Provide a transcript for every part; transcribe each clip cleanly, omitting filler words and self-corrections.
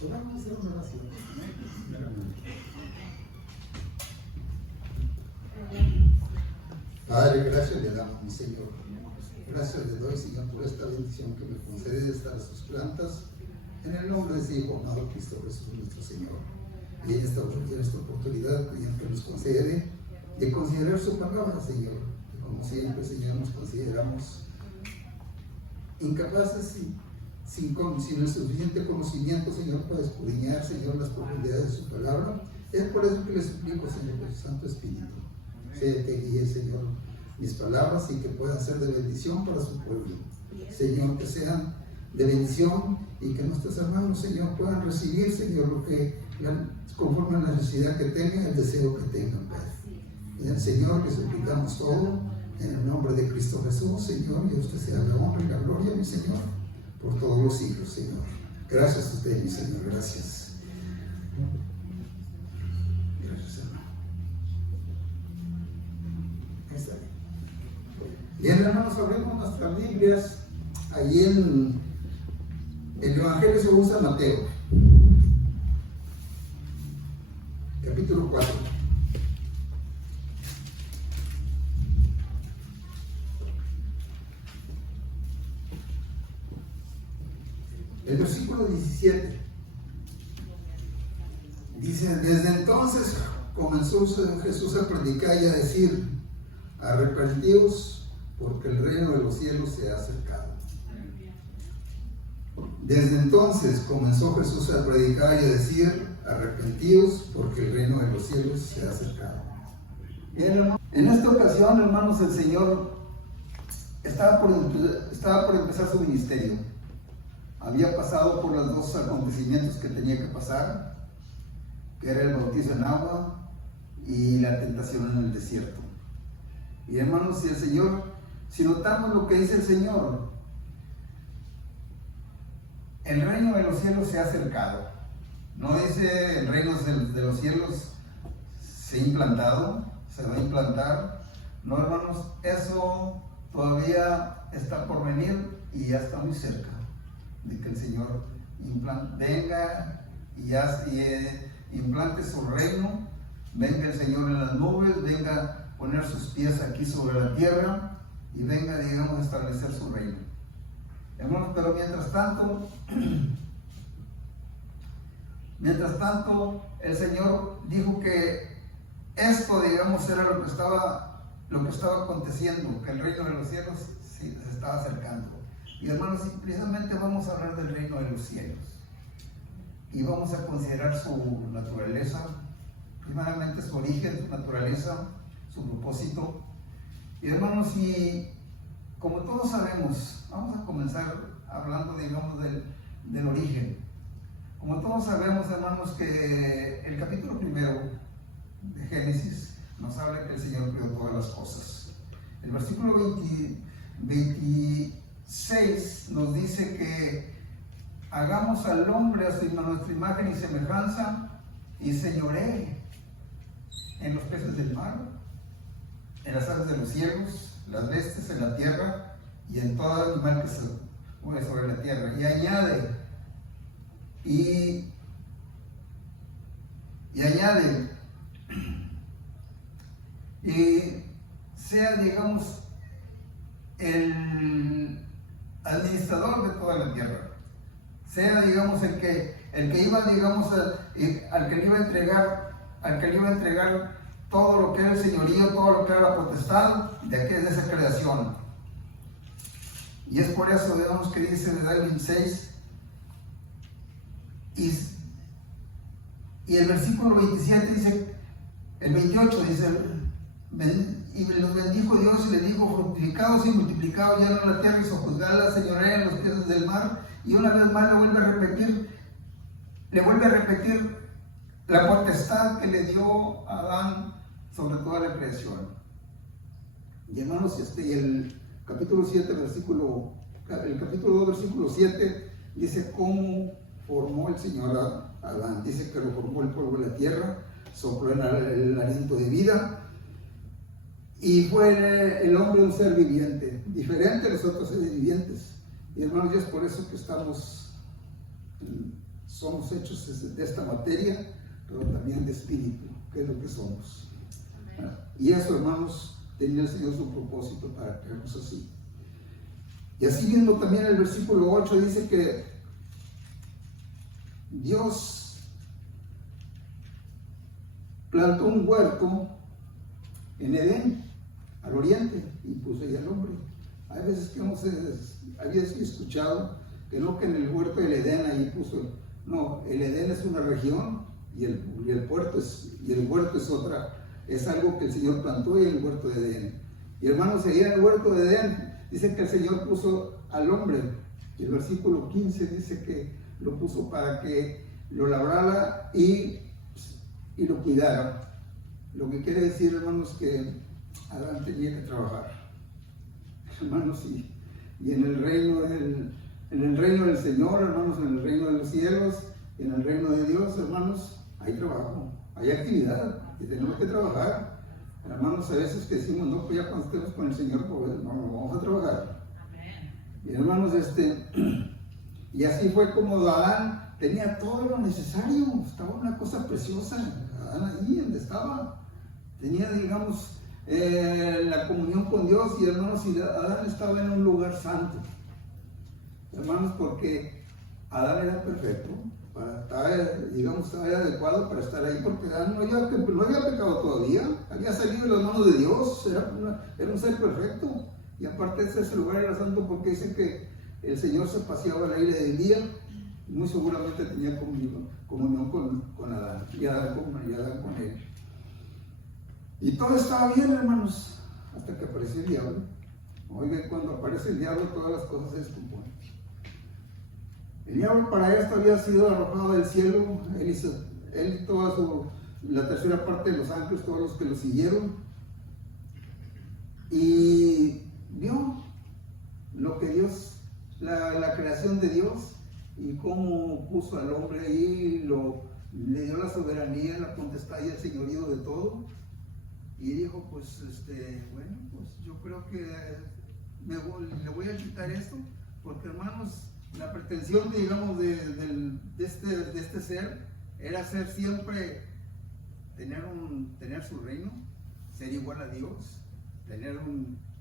Podemos hacer una oración. Padre, gracias le damos, mi Señor. Gracias le doy, Señor, por esta bendición que me concede de estar a sus plantas. En el nombre de su Hijo amado Cristo Jesús, nuestro Señor. Y en esta oportunidad que nos concede de considerar su palabra, Señor. Y como siempre, Señor, nos consideramos incapaces y sin el suficiente conocimiento, Señor, para escudriñar, Señor, las profundidades de su palabra. Es por eso que le suplico, Señor, que su Santo Espíritu sea que guíe, Señor, mis palabras y que puedan ser de bendición para su pueblo. Señor, que sean de bendición y que nuestros hermanos, Señor, puedan recibir, Señor, lo que conforme a la necesidad que tengan, el deseo que tengan, Padre. Y al Señor que suplicamos todo, en el nombre de Cristo Jesús, Señor, y a usted sea la honra y la gloria, mi Señor, por todos los siglos, Señor. Gracias a usted, mi Señor, gracias. Gracias, hermano. Ahí está bien. Bien, hermanos, abrimos nuestras Biblias ahí en el Evangelio según San Mateo, capítulo 4. El versículo 17 dice: desde entonces comenzó Jesús a predicar y a decir: arrepentíos, porque el reino de los cielos se ha acercado. Desde entonces comenzó Jesús a predicar y a decir: arrepentíos, porque el reino de los cielos se ha acercado. Bien, hermano, en esta ocasión, hermanos, el Señor estaba por empezar su ministerio. Había pasado por los dos acontecimientos que tenía que pasar, que era el bautizo en agua y la tentación en el desierto. Y hermanos, si el Señor, si notamos lo que dice el Señor, el reino de los cielos se ha acercado. No dice el reino de los cielos se ha implantado, se va a implantar. No, hermanos, eso todavía está por venir y ya está muy cerca de que el Señor venga y implante su reino, venga el Señor en las nubes, venga a poner sus pies aquí sobre la tierra y venga, digamos, a establecer su reino. Hermanos, pero mientras tanto, el Señor dijo que esto, digamos, era lo que estaba aconteciendo, que el reino de los cielos se estaba acercando. Y hermanos, precisamente vamos a hablar del reino de los cielos y vamos a considerar su naturaleza, primeramente su origen, su naturaleza, su propósito. Y hermanos, y como todos sabemos, vamos a comenzar hablando, digamos, del origen. Como todos sabemos, hermanos, que el capítulo 1 de Génesis nos habla que el Señor creó todas las cosas. El versículo 26 nos dice que hagamos al hombre a nuestra imagen y semejanza y señoree en los peces del mar, en las aves de los cielos, las bestias en la tierra y en todo animal que se mueve sobre la tierra. Y añade, y sea, digamos, el administrador de toda la tierra, sea, digamos, el que iba, digamos, al que le iba a entregar todo lo que era el señorío, todo lo que era la potestad de esa creación. Y es por eso, digamos, que dice en el 26 y el versículo 27 dice, el 28 dice: y los bendijo Dios y le dijo: fructificados y multiplicados, llenen la tierra y sojuzgadla, señorea en los peces del mar. Y una vez más le vuelve a repetir la potestad que le dio a Adán sobre toda la creación. Y hermanos, el capítulo 2, versículo 7 dice cómo formó el Señor a Adán. Dice que lo formó el polvo de la tierra, sopló en el aliento de vida, y fue el hombre un ser viviente, diferente a los otros seres vivientes. Y hermanos, y es por eso que estamos somos hechos de esta materia, pero también de espíritu, que es lo que somos. Y eso, hermanos, tenía el Señor su propósito para que seamos así. Y así mismo también el versículo 8 dice que Dios plantó un huerto en Edén, al oriente, y puso ahí al hombre. Hay veces que había escuchado que no, que en el huerto del Edén ahí puso. No, el Edén es una región y el huerto es otra. Es algo que el Señor plantó y el huerto de Edén. Y hermanos, ahí en el huerto de Edén dice que el Señor puso al hombre. Y el versículo 15 dice que lo puso para que lo labrara y lo cuidara. Lo que quiere decir, hermanos, que Adán tenía que trabajar. Hermanos, y en el reino del Señor, hermanos, en el reino de los cielos, en el reino de Dios, hermanos, hay trabajo, hay actividad, y tenemos que trabajar. Hermanos, a veces que decimos, no, pues ya cuando estemos con el Señor, pues no, vamos a trabajar. Amén. Y hermanos, y así fue como Adán tenía todo lo necesario, estaba una cosa preciosa, Adán ahí donde estaba, tenía, digamos, la comunión con Dios, y hermanos, y Adán estaba en un lugar santo, hermanos, porque Adán era perfecto, estaba adecuado para estar ahí, porque Adán no había pecado todavía, había salido de las manos de Dios, era un ser perfecto, y aparte ese lugar era santo porque dice que el Señor se paseaba al aire del día, y muy seguramente tenía comunión con Adán, y Adán con él. Y todo estaba bien, hermanos, hasta que apareció el diablo. Oigan, cuando aparece el diablo, todas las cosas se descomponen. El diablo para esto había sido arrojado del cielo, él y toda la tercera parte de los ángeles, todos los que lo siguieron, y vio lo que Dios, la creación de Dios, y cómo puso al hombre ahí, le dio la soberanía, la potestad y el señorío de todo. Y dijo, pues, bueno, pues yo creo que le voy a quitar esto, porque hermanos, la pretensión, digamos, de este ser era ser siempre, tener su reino, ser igual a Dios,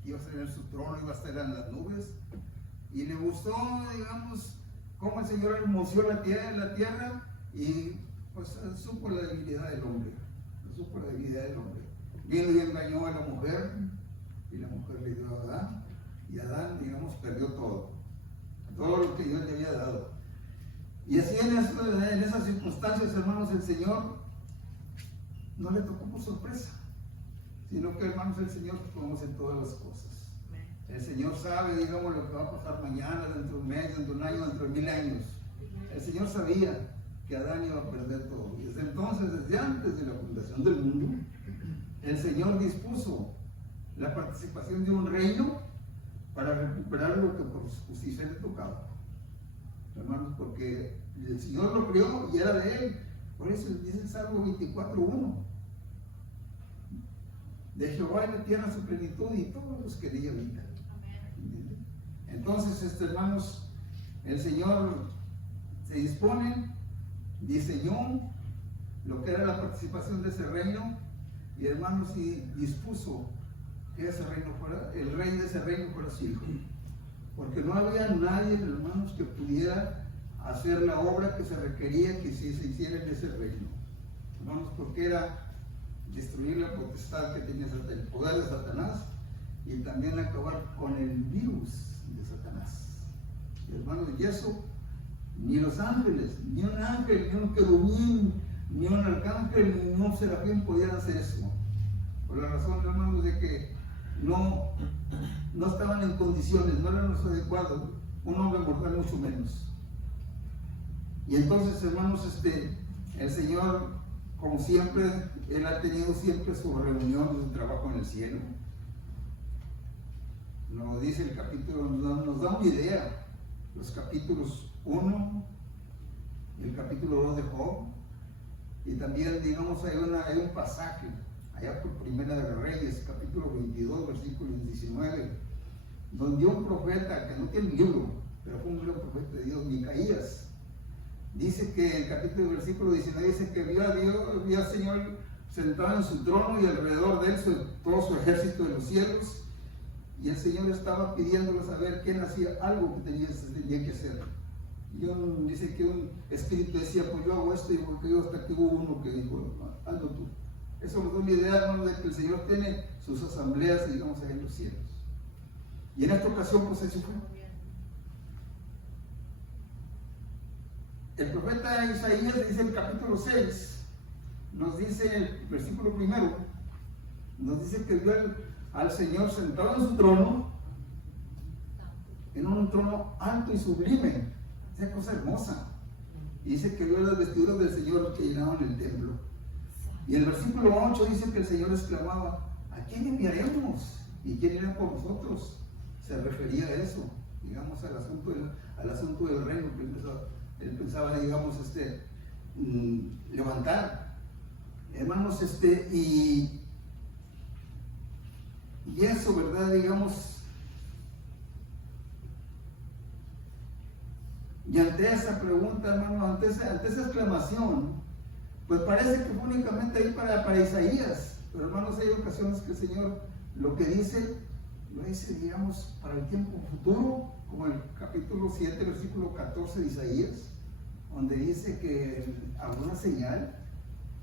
iba a tener su trono, iba a estar en las nubes, y le gustó, digamos, cómo el Señor hermoseó la tierra, y pues supo la debilidad del hombre, Vino y engañó a la mujer, y la mujer le dio a Adán, y Adán, digamos, perdió todo lo que Dios le había dado. Y así en esas circunstancias, hermanos, el Señor no le tocó por sorpresa, sino que, hermanos, el Señor conoce todas las cosas. El Señor sabe, digamos, lo que va a pasar mañana, dentro de un mes, dentro de un año, dentro de 1000 años. El Señor sabía que Adán iba a perder todo. Y desde entonces, desde antes de la fundación del mundo, el Señor dispuso la participación de un reino para recuperar lo que por justicia le tocaba. Hermanos, porque el Señor lo crió y era de Él. Por eso dice el Salmo 24:1. De Jehová en la tierra su plenitud y todos los que en ella habitan. Entonces, hermanos, el Señor se diseñó lo que era la participación de ese reino, y hermanos, y dispuso que ese reino fuera, el rey de ese reino fuera su hijo. Porque no había nadie, hermanos, que pudiera hacer la obra que se requería que se hiciera en ese reino. Hermanos, porque era destruir la potestad que tenía el poder de Satanás, y también acabar con el virus de Satanás. Hermanos, y eso ni los ángeles, ni un ángel, ni un querubín, ni un arcángel, ni un serafín podían hacer eso. Por la razón, hermanos, de que no estaban en condiciones, no eran los adecuados, un hombre mortal mucho menos. Y entonces, hermanos, el Señor, como siempre, Él ha tenido siempre su reunión, su trabajo en el cielo. Nos dice el capítulo, nos da una idea, los capítulos 1 y el capítulo 2 de Job, y también, digamos, hay un pasaje allá por Primera de Reyes, capítulo 22, versículo 19, donde un profeta que no tiene libro, pero fue un gran profeta de Dios, Micaías, Dice que el capítulo versículo 19 dice que vio a Dios, vio al Señor sentado en su trono y alrededor de él todo su ejército de los cielos, y el Señor estaba pidiéndole saber quién hacía algo que tenía que hacer. Y dice que un espíritu decía, pues yo hago esto, y porque yo hasta que hubo uno que dijo, hazlo tú. Eso nos da una idea, hermano, de que el Señor tiene sus asambleas, digamos, ahí en los cielos. Y en esta ocasión, pues eso fue. El profeta Isaías dice en el capítulo 6, nos dice el versículo 1, nos dice que vio al Señor sentado en su trono, en un trono alto y sublime, esa cosa hermosa. Y dice que vio las vestiduras del Señor que llenaban el templo. Y el versículo 8 dice que el Señor exclamaba, ¿a quién enviaremos? ¿Y quién irá por nosotros? Se refería a eso, digamos, al asunto del reino que él pensaba, digamos, levantar. Hermanos, y eso, ¿verdad? Digamos, y ante esa pregunta, hermano, ante esa exclamación, pues parece que fue únicamente ahí para Isaías, pero hermanos, hay ocasiones que el Señor lo que dice, lo dice, digamos, para el tiempo futuro, como el capítulo 7, versículo 14 de Isaías, donde dice que alguna señal,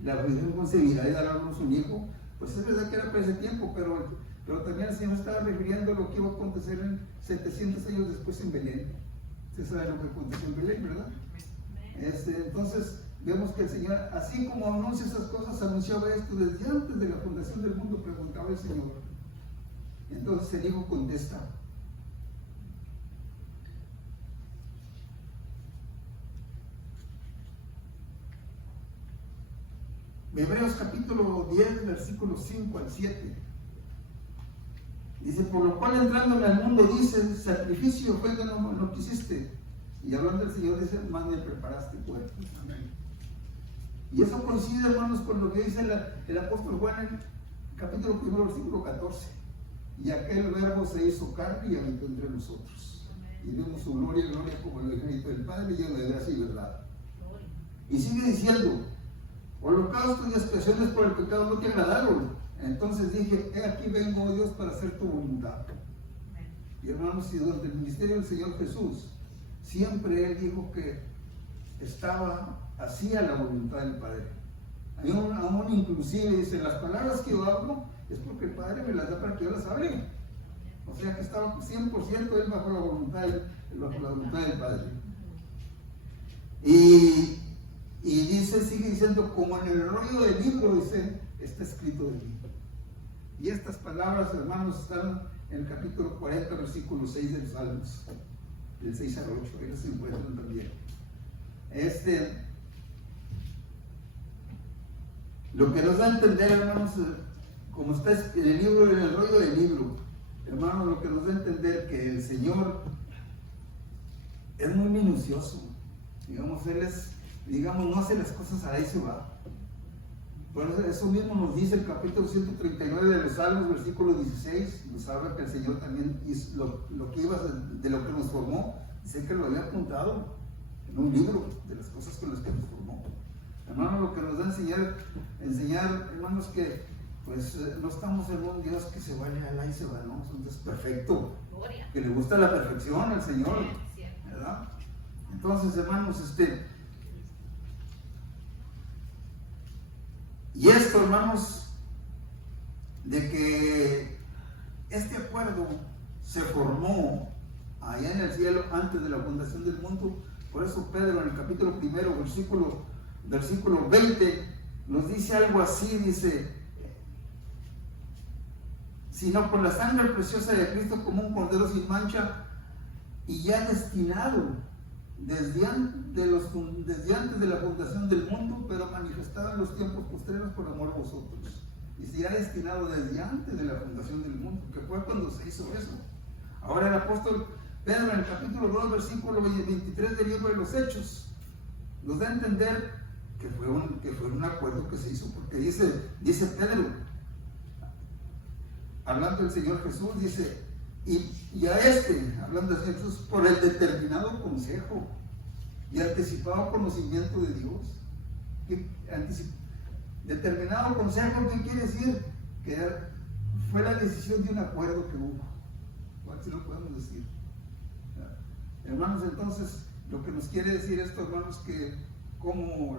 la Virgen concebirá y dará a luz un hijo. Pues es verdad que era para ese tiempo, pero también el Señor estaba refiriendo a lo que iba a acontecer en 700 años después en Belén. Usted sabe lo que aconteció en Belén, ¿verdad? Entonces vemos que el Señor, así como anuncia esas cosas, anunciaba esto desde antes de la fundación del mundo, preguntaba el Señor. Entonces el Hijo contesta. Hebreos capítulo 10, versículos 5 al 7. Dice, por lo cual entrando en el mundo dice, sacrificio fue que no quisiste. Y hablando del Señor dice, más me preparaste cuerpo. Amén. Y eso coincide, hermanos, con lo que dice el apóstol Juan en capítulo 1, versículo 14. Y aquel verbo se hizo carne y habitó entre nosotros. Amén. Y vemos su gloria como el unigénito del Padre, lleno de gracia y verdad. Gloria. Y sigue diciendo, holocaustos y expiaciones por el pecado no te agradaron. Entonces dije, he aquí vengo, Dios, para hacer tu voluntad. Amén. Y hermanos, y durante el ministerio del Señor Jesús, siempre Él dijo que hacía la voluntad del Padre. Aún inclusive dice, las palabras que yo hablo es porque el Padre me las da para que yo las hable. O sea que estaba 100% Él bajo la voluntad del Padre. Y dice, sigue diciendo, como en el rollo del libro, dice, está escrito de mí. Y estas palabras, hermanos, están en el capítulo 40, versículo 6 de los Salmos, del 6 al 8, ahí se encuentran también. Lo que nos da a entender, hermanos, como está en el libro, en el rollo del libro, hermanos, lo que nos da a entender que el Señor es muy minucioso. Digamos, Él no hace las cosas a eso, va. Por eso mismo nos dice el capítulo 139 de los Salmos, versículo 16, nos habla que el Señor también hizo lo que iba de lo que nos formó, dice que lo había apuntado en un libro de las cosas con las que nos formó. Hermanos, lo que nos da a enseñar, hermanos, que pues no estamos en un Dios que se vaya al y se va, no, es un Dios perfecto, que le gusta la perfección al Señor, ¿verdad? Entonces, hermanos, y esto, hermanos, de que este acuerdo se formó allá en el cielo antes de la fundación del mundo. Por eso Pedro en el capítulo 1, versículo 20, nos dice algo así, dice, sino por la sangre preciosa de Cristo como un cordero sin mancha y ya destinado desde antes de la fundación del mundo, pero manifestado en los tiempos posteriores por amor a vosotros. Y se ha destinado desde antes de la fundación del mundo, que fue cuando se hizo eso. Ahora el apóstol Pedro en el capítulo 2, versículo 23 del libro de los Hechos, nos da a entender que fue un acuerdo que se hizo, porque dice Pedro, hablando del Señor Jesús, dice, y a hablando de Jesús, por el determinado consejo. y anticipado conocimiento de Dios. Determinado consejo, ¿qué quiere decir? Que fue la decisión de un acuerdo que hubo. Así lo podemos decir. Hermanos, entonces, lo que nos quiere decir esto, hermanos, que como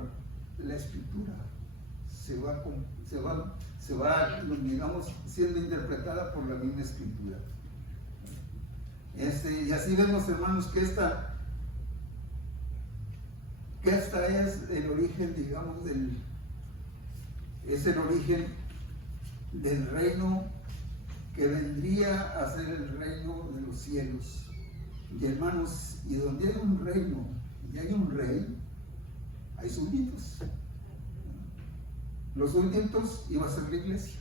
la Escritura se va, digamos, siendo interpretada por la misma Escritura. Y así vemos, hermanos, que esta es el origen, digamos, es el origen del reino que vendría a ser el reino de los cielos. Y hermanos, y donde hay un reino y hay un rey, hay súbditos. Los súbditos iba a ser la iglesia.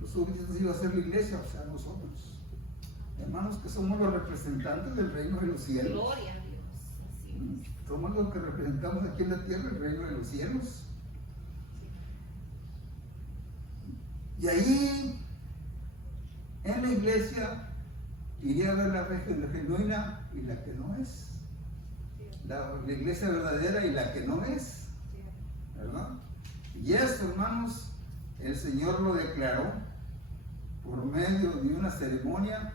Los súbditos iba a ser la iglesia, o sea, nosotros. Hermanos, que somos los representantes del reino de los cielos. Gloria a Dios. Así es. Somos los que representamos aquí en la tierra el reino de los cielos. Y ahí, en la iglesia, iría a ver la fe genuina y la que no es. La iglesia verdadera y la que no es. ¿Verdad? Y esto, hermanos, el Señor lo declaró por medio de una ceremonia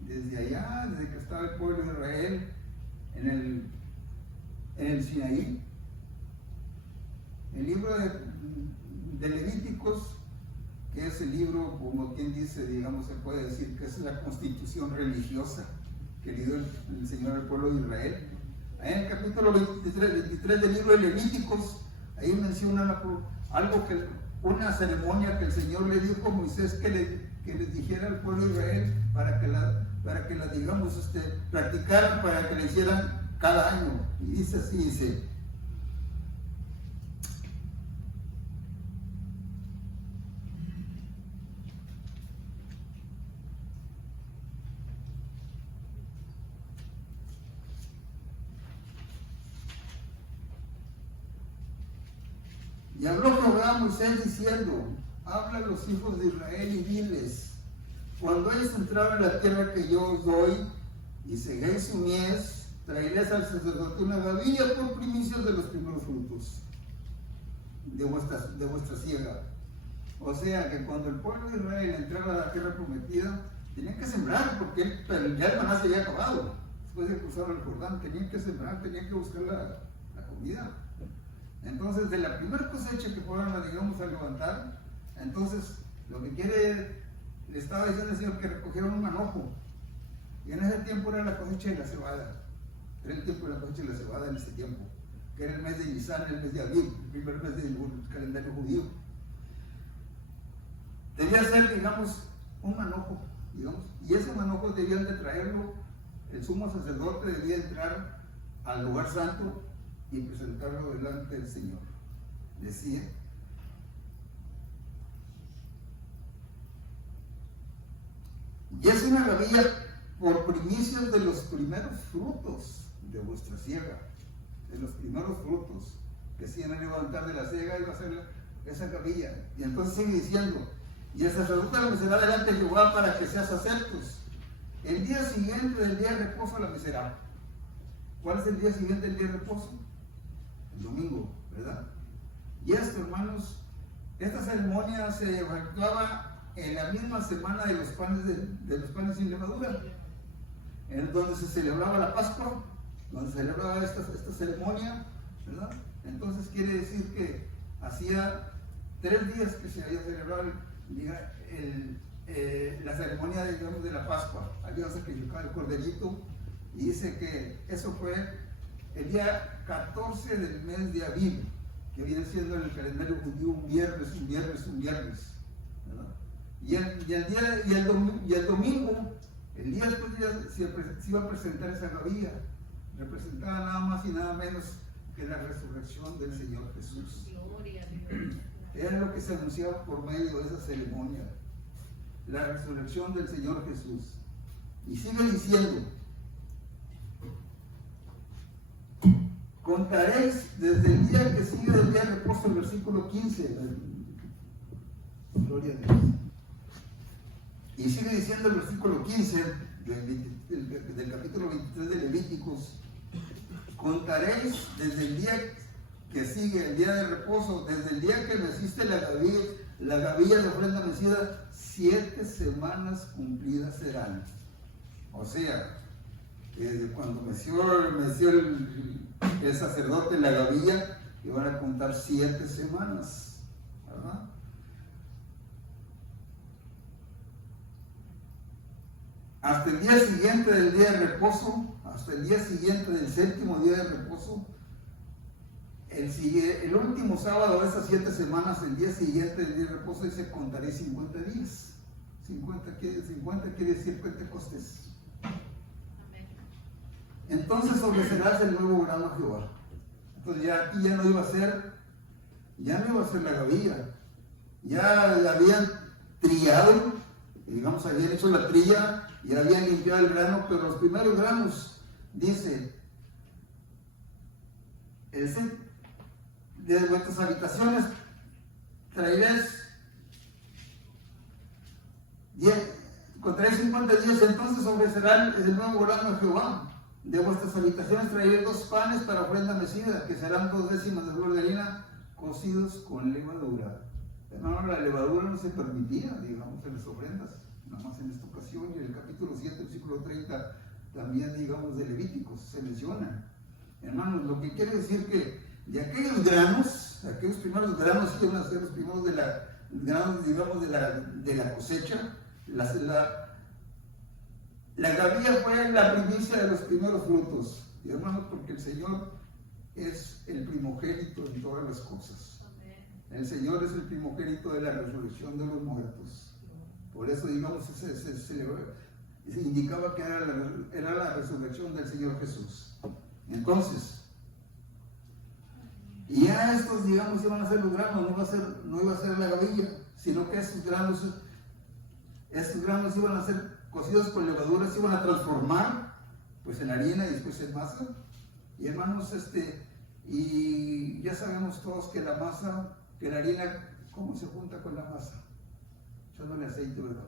desde allá, desde que estaba el pueblo de Israel en el Sinaí. El libro de Levíticos, que es el libro, como quien dice, digamos, se puede decir que es la constitución religiosa que le dio el Señor al pueblo de Israel. Ahí en el capítulo 23 del libro de Levíticos, ahí menciona una ceremonia que el Señor le dijo a Moisés que les dijera al pueblo de Israel para que la digamos, practicaran, para que la hicieran cada año. Y dice así, dice: y habló Jehová a Moisés diciendo: habla a los hijos de Israel y diles: cuando hayas entrado en la tierra que yo os doy y segáis su mies, traeréis al sacerdote una gavilla por primicias de los primeros frutos de vuestra siega. O sea que cuando el pueblo de Israel entraba a la tierra prometida, tenían que sembrar, porque ya el maná se había acabado. Después de cruzar el Jordán, tenían que sembrar, tenían que buscar la comida. Entonces, de la primera cosecha que fueron, digamos, a levantar, entonces, lo que le estaba diciendo el Señor, que recogieron un manojo. Y en ese tiempo era la cosecha de la cebada. Era el tiempo de la cosecha de la cebada en ese tiempo, que era el mes de Nisan, el mes de Aviv, el primer mes del calendario judío. Debía ser, digamos, un manojo, digamos, y ese manojo debían de traerlo, el sumo sacerdote debía entrar al lugar santo y presentarlo delante del Señor. Decía: y es una gavilla por primicias de los primeros frutos de vuestra siega, de los primeros frutos que se iban a levantar de la siega, iba a ser esa gavilla. Y entonces sigue diciendo: y el sacerdote la mecerá delante de Jehová para que seas aceptos. El día siguiente del día de reposo la mecerá. ¿Cuál es el día siguiente del día de reposo? El domingo, ¿verdad? Y esto, hermanos, esta ceremonia se efectuaba en la misma semana de los panes sin levadura, en donde se celebraba la Pascua, donde se celebraba esta ceremonia, ¿verdad? Entonces quiere decir que hacía 3 días que se había celebrado la ceremonia, digamos, de la Pascua. Había sacrificado el corderito, y dice que eso fue el día 14 del mes de Aviv, que viene siendo en el calendario judío un viernes, ¿verdad? Y el domingo, el día después se iba a presentar esa gavilla, representaba nada más y nada menos que la resurrección del Señor Jesús. Gloria a Dios. Era lo que se anunciaba por medio de esa ceremonia, la resurrección del Señor Jesús. Y sigue diciendo: contaréis desde el día que sigue del día de reposo, el versículo 15. Gloria a Dios. Y sigue diciendo el versículo 15 del capítulo 23 de Levíticos: contaréis desde el día que sigue, el día de reposo, desde el día que naciste la gavilla de ofrenda mecida, 7 semanas cumplidas serán. O sea, cuando meció el sacerdote la gavilla, iban a contar 7 semanas, ¿verdad? Hasta el día siguiente del día de reposo, hasta el día siguiente del 7º día de reposo, el último sábado de esas 7 semanas, el día siguiente del día de reposo, dice, contaré 50 días. 50 quiere decir Pentecostés. Entonces ofrecerás el nuevo grano a Jehová. Entonces ya aquí ya no iba a ser la gavilla. Ya la habían trillado, digamos, habían hecho la trilla y habían limpiado el grano, pero los primeros granos, dice, de vuestras habitaciones traeréis 50 días, entonces ofrecerán el nuevo grano a Jehová. De vuestras habitaciones traeréis 2 panes para ofrenda mecida, que serán 2 décimas de flor de harina cocidos con levadura. Hermano, la levadura no se permitía, digamos, en las ofrendas, nada más en esta ocasión, y en el capítulo 7, versículo 30, también, digamos, de Levíticos, se menciona. Hermanos, lo que quiere decir que de aquellos primeros granos que iban a ser los primeros granos, digamos, de la cosecha, la gavilla fue la primicia de los primeros frutos. Y hermanos, porque el Señor es el primogénito en todas las cosas. El Señor es el primogénito de la resurrección de los muertos. Por eso, digamos, se indicaba que era la resurrección del Señor Jesús. Entonces, y ya estos, digamos, iban a ser los granos, no iba a ser la gavilla, sino que estos granos iban a ser cocidos con levadura, se iban a transformar pues en harina y después en masa. Y hermanos, y ya sabemos todos que la harina, ¿cómo se junta con la masa? Echándole aceite, ¿verdad?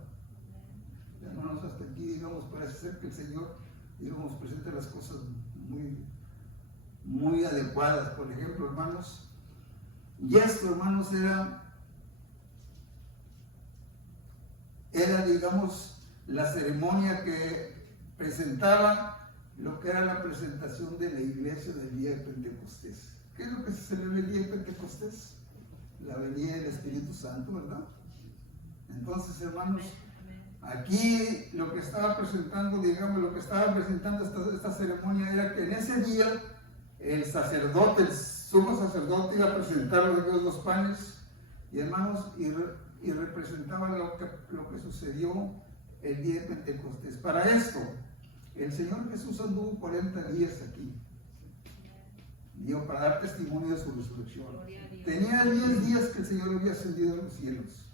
Hermanos, hasta aquí, digamos, parece ser que el Señor, digamos, presenta las cosas muy adecuadas. Por ejemplo, hermanos, y esto, hermanos, era, digamos, la ceremonia que presentaba lo que era la presentación de la iglesia del día de Pentecostés. ¿Qué es lo que se celebra el día de Pentecostés? La venida del Espíritu Santo, ¿verdad? Entonces, hermanos, aquí lo que estaba presentando, digamos, esta ceremonia era que en ese día el sumo sacerdote iba a presentar los 2 panes, y hermanos, y representaba lo que sucedió el día de Pentecostés. Para esto, el Señor Jesús anduvo 40 días aquí, para dar testimonio de su resurrección. Tenía 10 días que el Señor había ascendido a los cielos,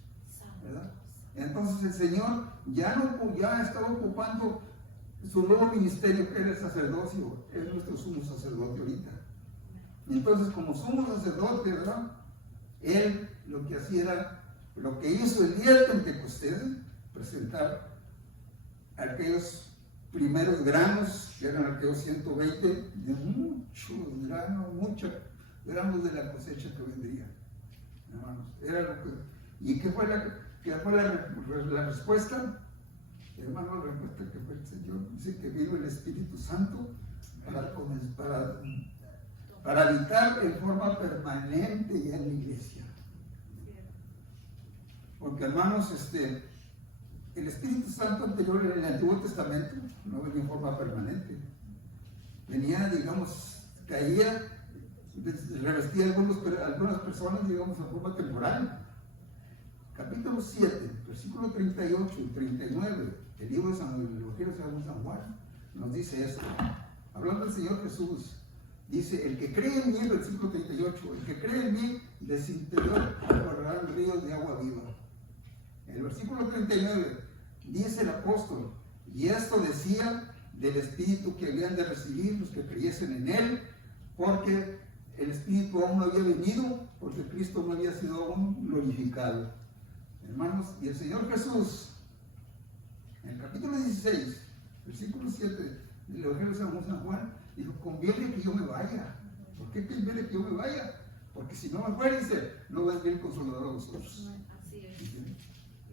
¿verdad? Entonces el Señor ya estaba ocupando su nuevo ministerio, que era el sacerdocio. Es nuestro sumo sacerdote ahorita. Entonces, como sumo sacerdote, ¿verdad? Él lo que hacía era, lo que hizo el día de Pentecostés, presentar aquellos primeros granos, que eran aquellos 120, de muchos granos de la cosecha que vendría. Hermanos, era lo que. ¿Y qué fue la respuesta? Hermano, la respuesta que fue el Señor. Dice que vino el Espíritu Santo para habitar en forma permanente ya en la iglesia. Porque, hermanos, el Espíritu Santo anterior en el Antiguo Testamento no venía en forma permanente. Venía, digamos, caía, revestía algunas personas, digamos, en forma temporal. Capítulo 7, versículo 38 y 39, el libro de el Evangelio de San Juan, nos dice esto. Hablando del Señor Jesús, dice, el que cree en mí, versículo 38, el que cree en mí, de su interior correrán ríos de agua viva. En el versículo 39, dice el apóstol, y esto decía del Espíritu que habían de recibir los que creyesen en Él, porque el Espíritu aún no había venido, porque Cristo no había sido aún glorificado. Hermanos, y el Señor Jesús, en el capítulo 16, versículo 7 del Evangelio de San Juan, Dijo, conviene que yo me vaya. ¿Por qué conviene que yo me vaya? Porque si no me fuera, dice, no va a venir el Consolador a vosotros. Así es.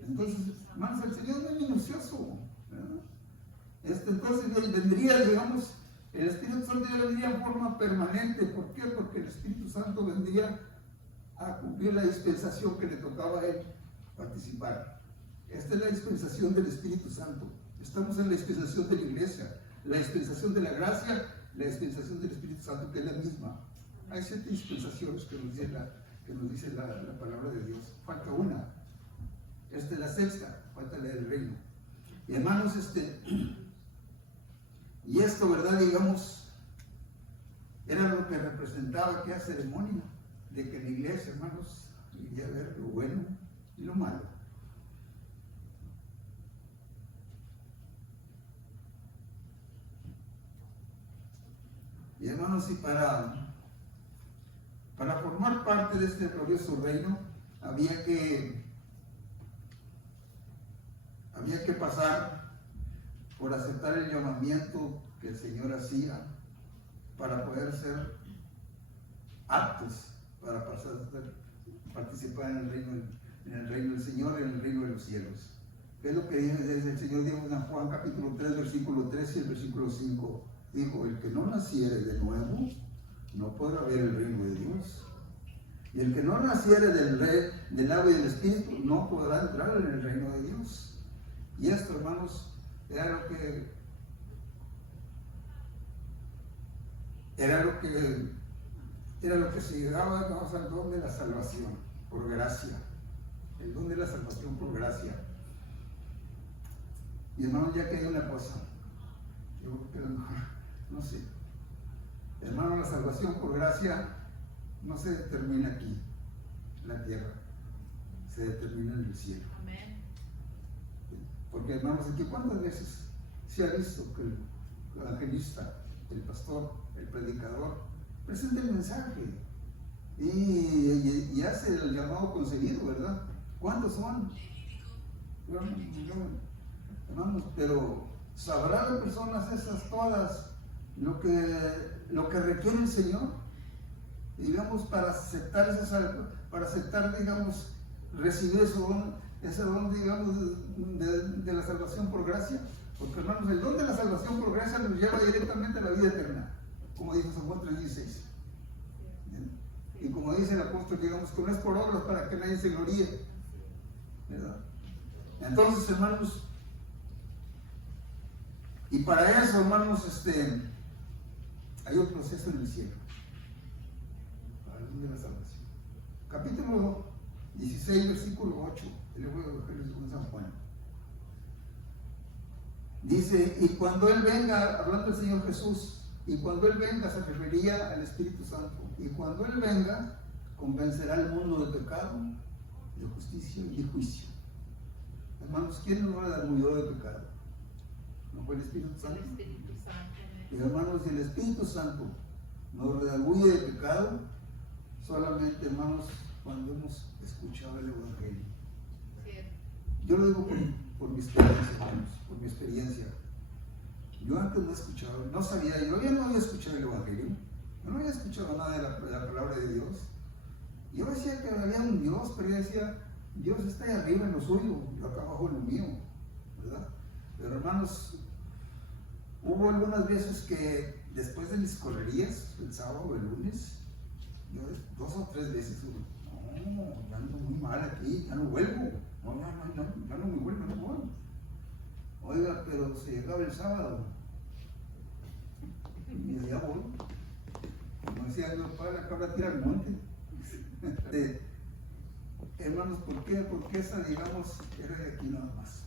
Entonces, hermanos, el Señor no es minucioso, ¿verdad? Entonces vendría, digamos, el Espíritu Santo ya vendría en forma permanente. ¿Por qué? Porque el Espíritu Santo vendría a cumplir la dispensación que le tocaba a él participar. Esta es la dispensación del Espíritu Santo. Estamos en la dispensación de la iglesia, la dispensación de la gracia, la dispensación del Espíritu Santo, que es la misma. Hay 7 dispensaciones que nos dice la palabra de Dios. Falta una. Esta es la 6ª, falta la del reino. Y hermanos, y esto, ¿verdad? Digamos, era lo que representaba aquella ceremonia de que la iglesia, hermanos, iría a ver lo bueno y lo malo. Y hermanos, y para formar parte de este glorioso reino, había que pasar por aceptar el llamamiento que el Señor hacía para poder ser aptos para participar en el reino del Señor, en el reino de los cielos. ¿Qué es lo que dice el Señor? Dijo en Juan capítulo 3, versículo 3 y el versículo 5. Dijo, el que no naciere de nuevo no podrá ver el reino de Dios. Y el que no naciere del agua y del Espíritu no podrá entrar en el reino de Dios. Y esto, hermanos, era lo que se llegaba, vamos, al don de la salvación por gracia. El don de la salvación por gracia. Y hermanos, ya que hay una cosa, yo creo que no sé, hermano, la salvación por gracia no se determina aquí, en la tierra, se determina en el cielo. Amén. Porque, hermanos, aquí cuántas veces se ha visto que el evangelista, el pastor, el predicador presenta el mensaje y hace el llamado conseguido, ¿verdad? ¿Cuántos son? Hermanos, pero sabrá las personas esas todas lo que requiere el Señor, digamos, para aceptar digamos, recibir ese don, digamos, de la salvación por gracia. Porque, hermanos, el don de la salvación por gracia nos lleva directamente a la vida eterna, como dijo San Juan 3:16. Y como dice el apóstol, digamos, que no es por obras para que nadie se gloríe, ¿verdad? Entonces, hermanos, y para eso, hermanos, hay un proceso en el cielo, para el don de la salvación. Capítulo 16, versículo 8, el Evangelio según San Juan. Dice, y cuando Él venga, hablando del Señor Jesús, y cuando Él venga, se refería al Espíritu Santo, y cuando Él venga, convencerá al mundo de pecado, de justicia y de juicio. Hermanos, ¿quién nos redarguyó de pecado? ¿No fue el Espíritu Santo? El Espíritu Santo. Y hermanos, si el Espíritu Santo nos redarguye de pecado, solamente, hermanos, cuando hemos escuchado el Evangelio. Cierto. Yo lo digo por mi experiencia, hermanos, por mi experiencia. Yo antes no escuchaba, no sabía, yo ya no había escuchado el Evangelio, yo no había escuchado nada de la palabra de Dios. Yo decía que había un Dios, pero yo decía, Dios está ahí arriba en lo suyo, yo acá abajo en lo mío, ¿verdad? Pero, hermanos, hubo algunas veces que después de mis correrías, el sábado o el lunes, yo 2 o 3 veces, no, ya ando muy mal aquí, ya no vuelvo, ya no me vuelvo, no voy. Oiga, pero se llegaba el sábado y ya voy. Como decía yo, para la cabra tira al monte. Hermanos, ¿por qué? Porque esa, digamos, era de aquí nada más.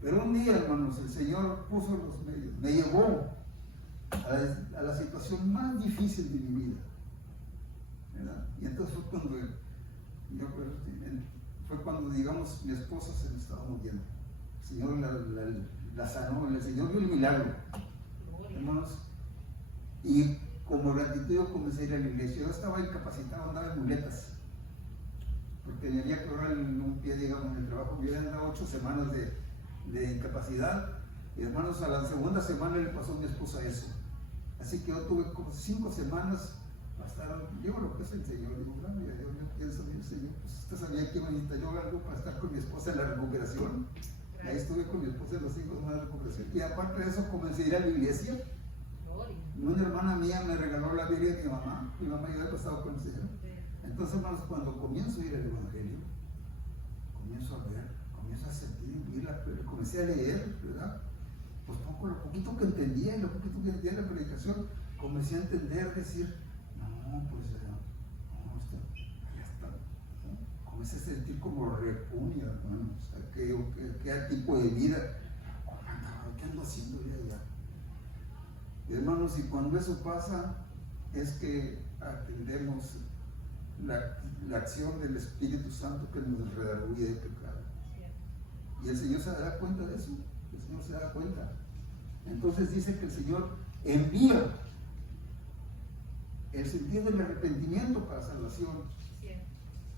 Pero un día, hermanos, el Señor puso los medios, me llevó a la situación más difícil de mi vida, ¿verdad? Y entonces fue cuando, digamos, mi esposa se me estaba muriendo. El Señor la sanó, el Señor dio el milagro, hermanos. Y como gratitud yo comencé a ir a la iglesia. Yo estaba incapacitado, andaba en muletas, porque tenía que orar en un pie, digamos, en el trabajo. Yo había andado 8 semanas de incapacidad. Y hermanos, a la segunda semana le pasó a mi esposa eso. Así que yo tuve como 5 semanas para estar, digo lo que es el Señor, digo, bueno, yo pienso, Dios, Señor, pues usted sabía que iba a necesitar yo algo para estar con mi esposa en la recuperación. Ahí estuve con mi esposa en los 5 semanas de recuperación. Y aparte de eso, comencé a ir a la iglesia. Una hermana mía me regaló la Biblia de mi mamá ya había pasado con el Señor. Entonces, hermanos, cuando comienzo a ir al Evangelio, comienzo a ver, comienzo a sentir, comencé a leer, ¿verdad? Pues poquito que entendía y lo poquito que entendía de la predicación, comencé a entender, decir, no, pues, ya está. ¿No? Comencé a sentir como repunia, hermanos, qué tipo de vida, ¿qué ando haciendo yo allá? Hermanos, y cuando eso pasa, es que atendemos la acción del Espíritu Santo que nos redarguye de pecado. Y el Señor se da cuenta de eso. El Señor se da cuenta. Entonces dice que el Señor envía el sentido del arrepentimiento para salvación.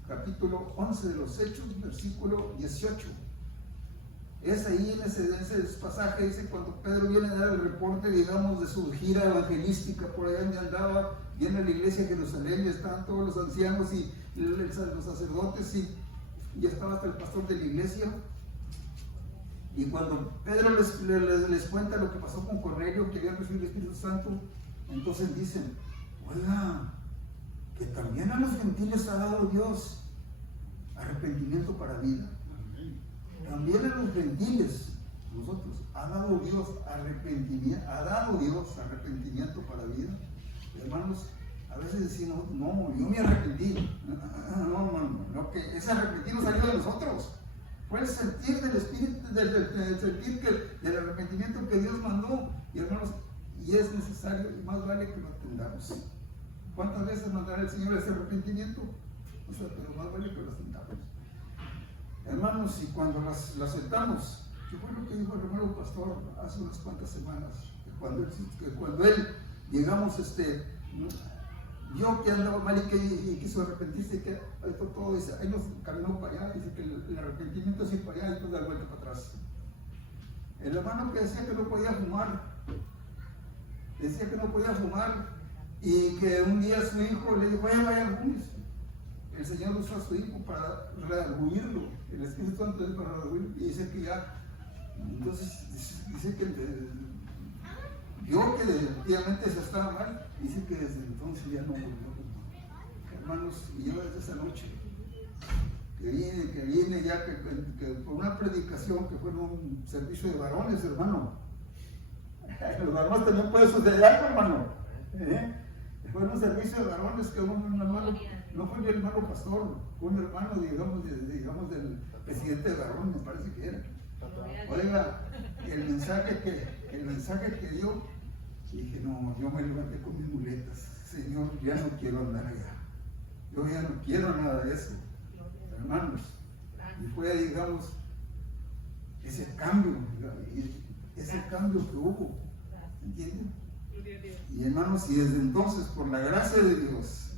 Capítulo 11 de los Hechos, versículo 18. Es ahí en ese pasaje, dice, cuando Pedro viene a dar el reporte, digamos, de su gira evangelística, por allá donde andaba, viene a la iglesia de Jerusalén, y estaban todos los ancianos y los sacerdotes, y ya estaba hasta el pastor de la iglesia. Y cuando Pedro les cuenta lo que pasó con Cornelio, que había recibido el Espíritu Santo, entonces dicen, oiga, que también a los gentiles ha dado Dios arrepentimiento para vida. También a los gentiles, nosotros, ha dado Dios arrepentimiento para vida. Hermanos, a veces decimos, no, yo me arrepentí. No, hermano, lo que ese arrepentir no salió de nosotros. Fue el sentir del Espíritu, del arrepentimiento que Dios mandó. Y hermanos, y es necesario y más vale que lo atendamos. ¿Cuántas veces mandará el Señor ese arrepentimiento? O sea, pero más vale que lo atendamos. Hermanos, y cuando lo aceptamos, que fue lo que dijo el hermano pastor hace unas cuantas semanas, que cuando él, digamos, yo que andaba mal y que quiso arrepentirse, y que todo dice, ahí nos caminó para allá, dice que el arrepentimiento es ir para allá y después dar vuelta para atrás. El hermano que decía que no podía fumar, y que un día su hijo le dijo, vaya al fumes. El Señor usó a su hijo para redarguirlo, el Espíritu Santo es para redarguirlo, y dice que ya, entonces dice que vio que definitivamente se estaba mal, dice que desde entonces ya no volvió. Hermanos, y yo desde esa noche, que viene ya que por una predicación que fue en un servicio de varones, hermano, los varones también puede suceder algo, hermano, fue en un servicio de varones que un hermano, no fue mi hermano pastor, fue un hermano, digamos, del presidente de varones, me parece que era. Oiga, el mensaje que dio, dije, no, yo me levanté con mis muletas, Señor, ya no quiero andar allá, yo ya no quiero nada de eso, hermanos. Y fue, digamos, ese cambio que hubo, ¿entienden? Y hermanos, y desde entonces, por la gracia de Dios,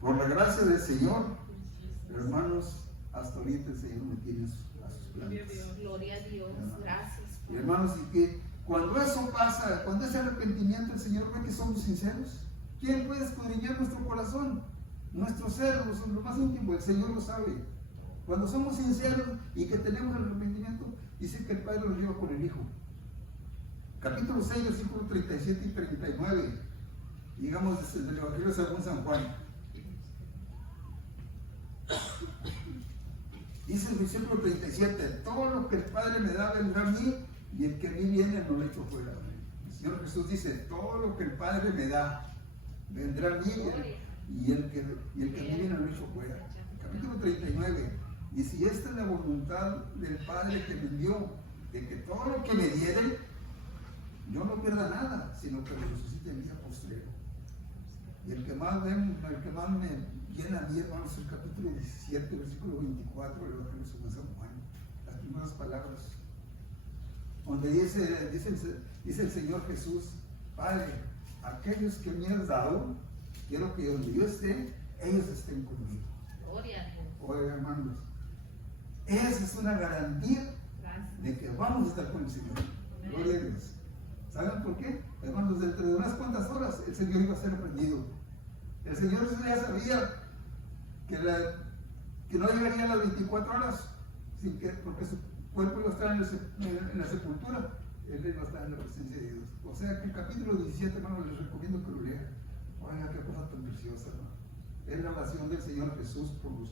por la gracia del Señor, hermanos, hasta ahorita el Señor me tiene a sus planes. Gloria a Dios, gracias. Y hermanos, y que cuando eso pasa, cuando ese arrepentimiento, el Señor ve que somos sinceros. ¿Quién puede escudriñar nuestro corazón? Nuestro ser, lo más íntimo, el Señor lo sabe. Cuando somos sinceros y que tenemos el arrepentimiento, dice que el Padre nos lleva con el Hijo. Capítulo 6, versículos 37 y 39, digamos desde el Evangelio según San Juan. Dice el versículo 37, todo lo que el Padre me da vendrá a mí, y el que a mí viene no lo echo fuera. El Señor Jesús dice, todo lo que el Padre me da vendrá a mí, y el que a mí viene no lo echo fuera. Capítulo 39, y si esta es la voluntad del Padre que me envió, de que todo lo que me diere, yo no pierda nada, sino que lo resucite el día postrero. Y el que más me llena a mí, hermanos, el capítulo 17, versículo 24 del Evangelio según San Juan, las primeras palabras, donde dice el Señor Jesús, Padre, aquellos que me has dado, quiero que donde yo esté, ellos estén conmigo. Gloria a Dios. Oiga, hermanos, esa es una garantía de que vamos a estar con el Señor. Gloria a Dios. ¿Saben por qué? Hermanos, dentro de unas cuantas horas el Señor iba a ser reprendido. El Señor ya sabía que no llegarían las 24 horas porque su cuerpo iba a estar en la sepultura. Él iba a estar en la presencia de Dios. O sea que el capítulo 17, hermanos, les recomiendo que lo lean. Oiga, qué cosa tan preciosa, hermano. Es la oración del Señor Jesús por los